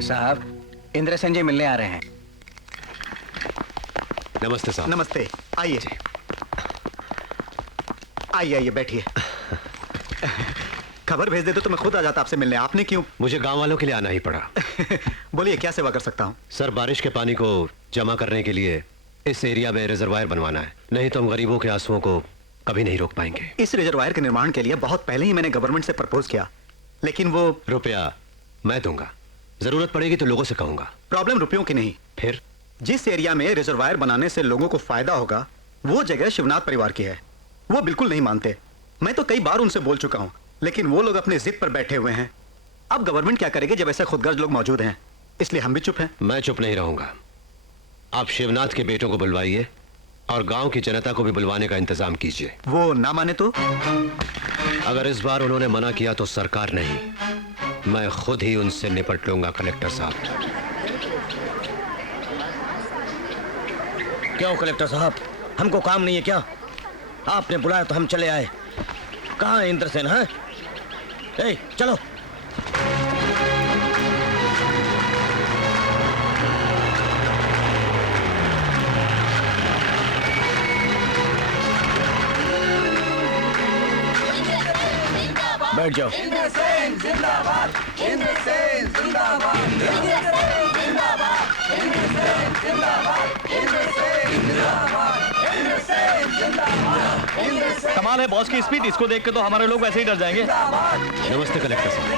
साहब, इंद्र सेन जी मिलने आ रहे हैं। नमस्ते साहब। नमस्ते, आइए आइए आइए बैठिए। खबर भेज देते तो मैं खुद आ जाता आपसे मिलने, आपने क्यों? मुझे गांव वालों के लिए आना ही पड़ा। बोलिए क्या सेवा कर सकता हूँ? सर, बारिश के पानी को जमा करने के लिए इस एरिया में रिजर्वायर बनवाना है, नहीं तो हम गरीबों के आंसुओं को कभी नहीं रोक पाएंगे। इस रिजर्वायर के निर्माण के लिए बहुत पहले ही मैंने गवर्नमेंट से प्रपोज किया, लेकिन वो रुपया मैं दूंगा, जरूरत पड़ेगी तो लोगों से कहूंगा। प्रॉब्लम रुपयों की नहीं, फिर जिस एरिया में रिजर्वायर बनाने से लोगों को फायदा होगा वो जगह शिवनाथ परिवार की है। वो बिल्कुल नहीं मानते। मैं तो कई बार उनसे बोल चुका हूं, लेकिन वो लोग अपने जिद पर बैठे हुए हैं। अब गवर्नमेंट क्या करेगी जब ऐसे खुदगर्ज लोग मौजूद हैं? इसलिए हम भी चुप हैं। मैं चुप नहीं रहूंगा। आप शिवनाथ के बेटों को बुलवाइए और गांव की जनता को भी बुलवाने का इंतजाम कीजिए। वो ना माने तो? अगर इस बार उन्होंने मना किया तो सरकार नहीं, मैं खुद ही उनसे निपट लूंगा। कलेक्टर साहब। क्यों कलेक्टर साहब, हमको काम नहीं है क्या? आपने बुलाया तो हम चले आए। कहाँ है इंद्रसेन? है चलो। बैठ जाओ। इंद्रसेन जिंदाबाद, इंद्रसेन जिंदाबाद, इंद्रसेन जिंदाबाद, इंद्रसेन जिंदाबाद, इंद्रसेन जिंदाबाद, इंद्रसेन जिंदाबाद, इंद्रसेन। कमाल है बॉस की स्पीड, इसको देख के तो हमारे लोग वैसे ही डर जाएंगे। नमस्ते कलेक्टर साहब।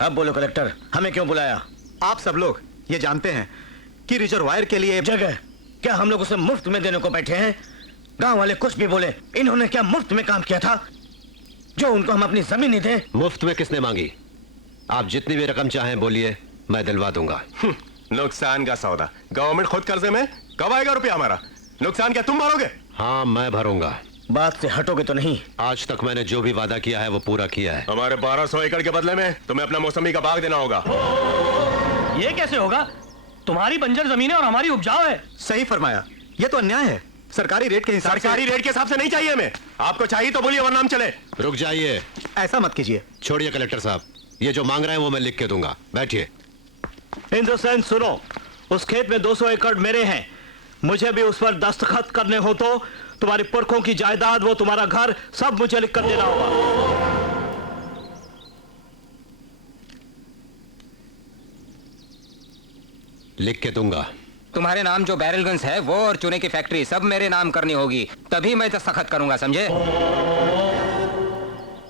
अब बोलो कलेक्टर, हमें क्यों बुलाया? आप सब लोग ये जानते हैं कि रिजर्वायर के लिए जगह क्या हम लोग उसे मुफ्त में देने को बैठे हैं? गांव वाले कुछ भी बोले, इन्होंने क्या मुफ्त में काम किया था जो उनको हम अपनी जमीन नहीं दे? मुफ्त में किसने मांगी? आप जितनी भी रकम चाहें बोलिए, मैं दिलवा दूंगा। नुकसान का सौदा, गवर्नमेंट खुद कर्जे में, कब आएगा रुपया हमारा? नुकसान क्या तुम भरोगे? हाँ, मैं भरूंगा। बात से हटोगे तो नहीं? आज तक मैंने जो भी वादा किया है वो पूरा किया है। हमारे 1200 एकड़ के बदले में तुम्हें अपना मौसमी का बाग देना होगा। ये कैसे होगा? तुम्हारी बंजर जमीन है और हमारी उपजाऊ है। सही फरमाया, ये तो अन्याय है। सरकारी रेट के हिसाब से। सरकारी रेट के हिसाब से नहीं चाहिए हमें। आपको चाहिए तो बोलिए वरना हम चले। रुक जाइए। ऐसा मत कीजिए। छोड़िए कलेक्टर साहब, ये जो मांग रहे हैं वो मैं लिख के दूंगा। बैठिए। इंद्रसेन सुनो, उस खेत में 200 एकड़ मेरे हैं। मुझे भी उस पर दस्तखत करने हो तो तुम्हारे पुरखों की जायदाद, वो तुम्हारा घर, सब मुझे लिख कर देना होगा। लिख के दूंगा। तुम्हारे नाम जो बैरलगंज है वो और चूने की फैक्ट्री सब मेरे नाम करनी होगी, तभी मैं दस्तखत करूंगा, समझे?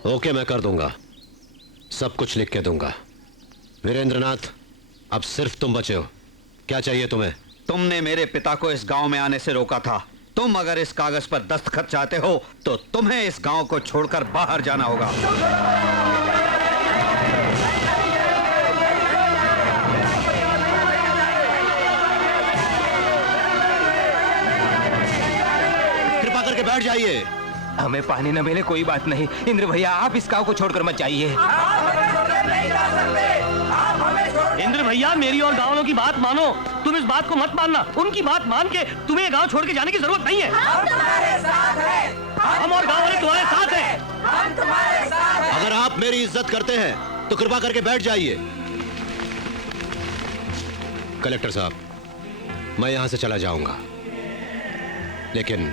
ओके, मैं कर दूंगा। सब कुछ लिख के दूंगा। वीरेंद्रनाथ, अब सिर्फ तुम बचे हो। क्या चाहिए तुम्हें? तुमने मेरे पिता को इस गांव में आने से रोका था। तुम अगर इस कागज पर दस्तखत चाहते हो तो तुम्हें इस गांव को छोड़कर बाहर जाना होगा। कृपा करके बैठ जाइए। हमें पानी न मिले कोई बात नहीं, इंद्र भैया आप इस गांव को छोड़कर मत जाइए। इंद्र भैया, मेरी और गांव वालों की बात मानो। तुम इस बात को मत मानना। उनकी बात मान के तुम्हें ये गांव छोड़ के जाने की जरूरत नहीं है। हम तुम्हारे साथ हैं। हम और गांव वाले तुम्हारे साथ हैं। हम तुम्हारे साथ हैं। अगर आप मेरी इज्जत करते हैं तो कृपा करके बैठ जाइए। कलेक्टर साहब, मैं यहां से चला जाऊंगा, लेकिन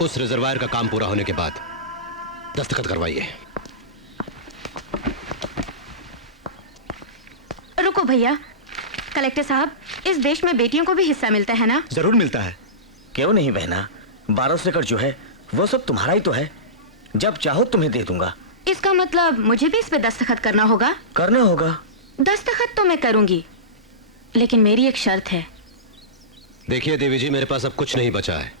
उस रिजर्वायर का काम पूरा होने के बाद दस्तखत करवाइए। रुको भैया। कलेक्टर साहब, इस देश में बेटियों को भी हिस्सा मिलता है ना? जरूर मिलता है। क्यों नहीं बहना, 1200 एकड़ जो है वो सब तुम्हारा ही तो है। जब चाहो तुम्हें दे दूंगा। इसका मतलब मुझे भी इस पे दस्तखत करना होगा? करना होगा। दस्तखत तो मैं करूंगी, लेकिन मेरी एक शर्त है। देखिए देवी जी, मेरे पास अब कुछ नहीं बचा है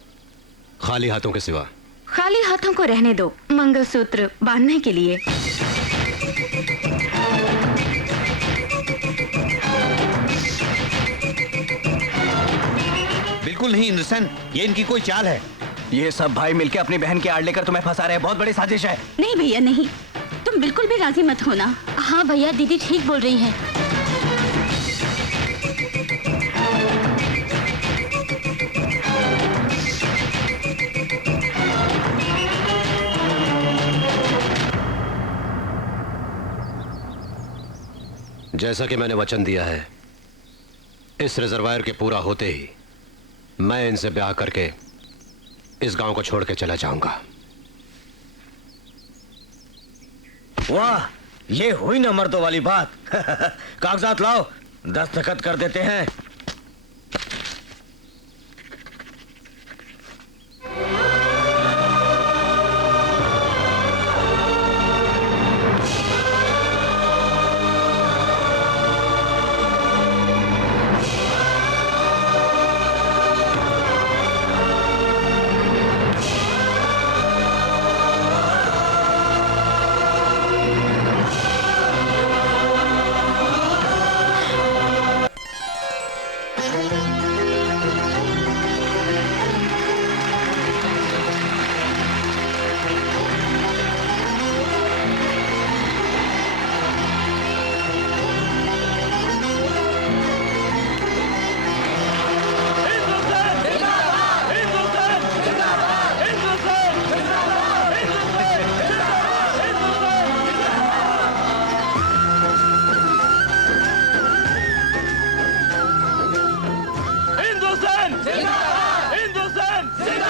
खाली हाथों के सिवा। खाली हाथों को रहने दो, मंगलसूत्र बांधने के लिए। बिल्कुल नहीं इंद्रसेन, ये इनकी कोई चाल है। ये सब भाई मिलके अपनी बहन की आड़ लेकर तुम्हें फंसा रहे हैं। बहुत बड़ी साजिश है। नहीं भैया नहीं, तुम बिल्कुल भी राजी मत होना। हाँ भैया, दीदी ठीक बोल रही हैं। जैसा कि मैंने वचन दिया है, इस रिजर्वायर के पूरा होते ही मैं इनसे ब्याह करके इस गांव को छोड़ के चला जाऊंगा। वाह, ये हुई ना मर्दों वाली बात। कागजात लाओ, दस्तखत कर देते हैं।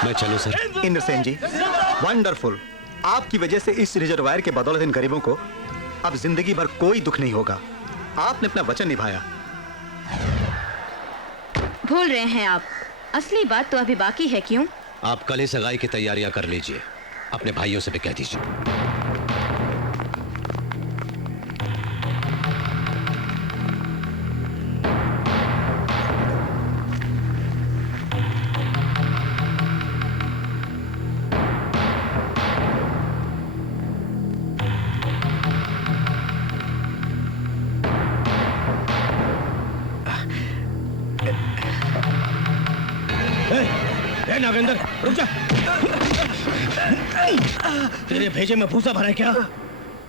मैं चलूं सर? इंद्रसेन जी, वंडरफुल। आपकी वजह से इस रिजर्वायर के बदौलत इन गरीबों को अब जिंदगी भर कोई दुख नहीं होगा। आपने अपना वचन निभाया। भूल रहे हैं आप, असली बात तो अभी बाकी है। क्यों? आप कल ही सगाई की तैयारियां कर लीजिए, अपने भाइयों से भी कह दीजिए। नागेंद्र, रुक जा। तेरे भेजे में भूसा भरा है क्या?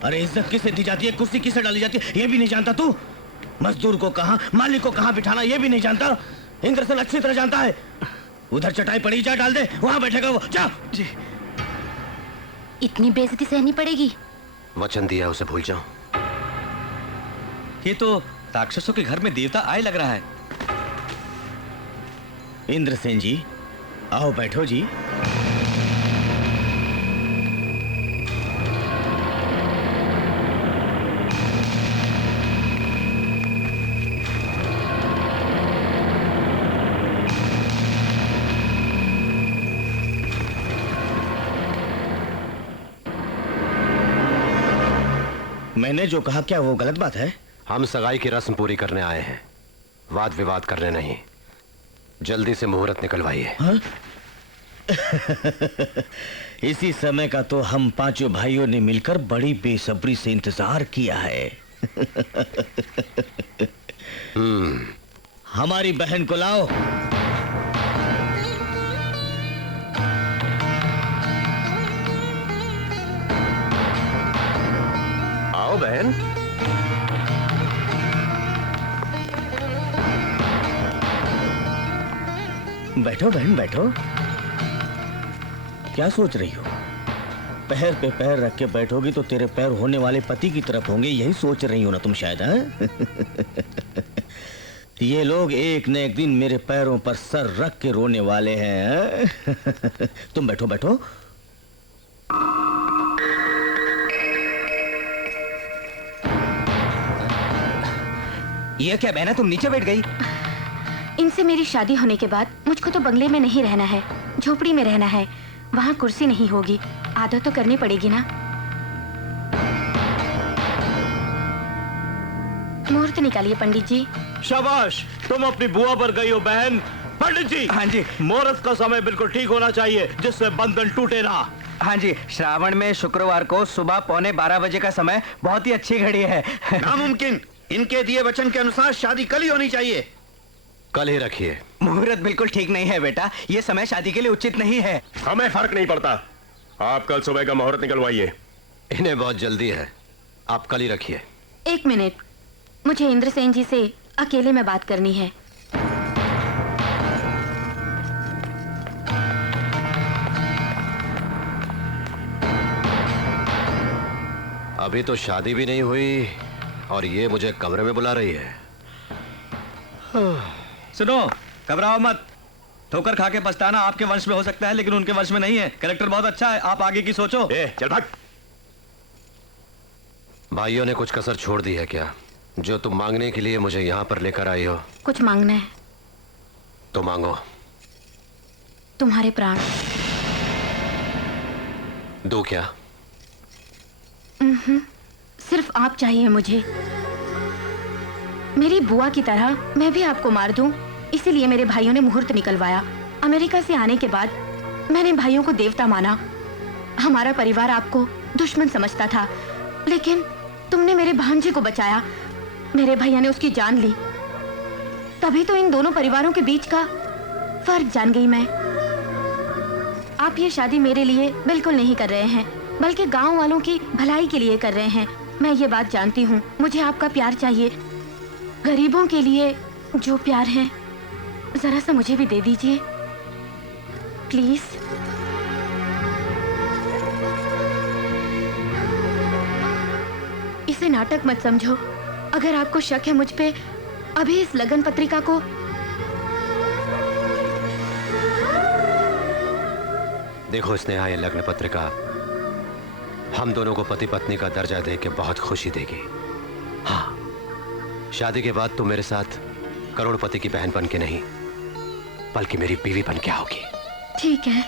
अरे इज्जत किसे दी जाती है, कुर्सी किसे डाली जाती है, ये भी नहीं जानता तू? मजदूर को कहां, मालिक को कहां बिठाना, ये भी नहीं जानता? इंद्रसेन अच्छी तरह जानता है। उधर चटाई पड़ी, जा डाल दे, वहां बैठेगा वो। जा। जी। इतनी बेइज्जती सहनी पड़ेगी? वचन दिया उसे भूल जाओ। ये तो राक्षसों के घर में देवता आए लग रहा है। इंद्रसेन जी, आओ बैठो जी। मैंने जो कहा क्या वो गलत बात है? हम सगाई की रस्म पूरी करने आए हैं, वाद विवाद करने नहीं। जल्दी से मुहूर्त निकलवाइए। हाँ? इसी समय का तो हम पांचों भाइयों ने मिलकर बड़ी बेसब्री से इंतजार किया है। हमारी बहन को लाओ। आओ बहन। बैठो बहन, बैठो। क्या सोच रही हो? पैर पे पैर रख के बैठोगी तो तेरे पैर होने वाले पति की तरफ होंगे, यही सोच रही हो ना तुम शायद? हाँ? ये लोग एक न एक दिन मेरे पैरों पर सर रख के रोने वाले हैं। तुम बैठो बैठो। ये क्या बहना, तुम नीचे बैठ गई? इनसे मेरी शादी होने के बाद मुझको तो बंगले में नहीं रहना है, झोपड़ी में रहना है। वहाँ कुर्सी नहीं होगी, आदत तो करनी पड़ेगी ना। मुहूर्त निकालिए पंडित जी। शाबाश, तुम अपनी बुआ पर गई हो बहन। पंडित जी। हाँ जी। मुहूर्त का समय बिल्कुल ठीक होना चाहिए, जिससे बंधन टूटे ना। हाँ जी, श्रावण में शुक्रवार को सुबह 11:15 बजे का समय बहुत ही अच्छी घड़ी है। नामुमकिन। इनके दिए वचन के अनुसार शादी कल ही होनी चाहिए। कल ही रखिए। मुहूर्त बिल्कुल ठीक नहीं है बेटा, ये समय शादी के लिए उचित नहीं है। हमें फर्क नहीं पड़ता, आप कल सुबह का मुहूर्त निकलवाइए। इन्हें बहुत जल्दी है, आप कल ही रखिए। एक मिनट, मुझे इंद्रसेन जी से अकेले में बात करनी है। अभी तो शादी भी नहीं हुई, और ये मुझे कमरे में बुला रही है। सुनो, घबराओ मत। ठोकर खा के पछताना आपके वंश में हो सकता है, लेकिन उनके वंश में नहीं है। कैरेक्टर बहुत अच्छा है, आप आगे की सोचो। चल भाग। भाइयों ने कुछ कसर छोड़ दी है क्या, जो तुम मांगने के लिए मुझे यहाँ पर लेकर आई हो? कुछ मांगना है तो मांगो। तुम्हारे प्राण। दो क्या? सिर्फ आप चाहिए मुझे। मेरी बुआ की तरह मैं भी आपको मार दूं, इसीलिए मेरे भाइयों ने मुहूर्त निकलवाया। अमेरिका से आने के बाद मैंने भाइयों को देवता माना। हमारा परिवार आपको दुश्मन समझता था, लेकिन तुमने मेरे भांजे को बचाया। मेरे भैया ने उसकी जान ली, तभी तो इन दोनों परिवारों के बीच का फर्क जान गई मैं। आप ये शादी मेरे लिए बिल्कुल नहीं कर रहे हैं, बल्कि गांव वालों की भलाई के लिए कर रहे हैं। मैं ये बात जानती हूँ। मुझे आपका प्यार चाहिए। गरीबों के लिए जो प्यार है, जरा सा मुझे भी दे दीजिए प्लीज। इसे नाटक मत समझो। अगर आपको शक है मुझ पे, अभी इस लगन पत्रिका को देखो स्नेहा, ये लग्न पत्रिका हम दोनों को पति पत्नी का दर्जा दे के बहुत खुशी देगी। हाँ, शादी के बाद तुम मेरे साथ करोड़पति की बहन बन के नहीं, बल्कि मेरी बीवी बन के आओगी। ठीक है।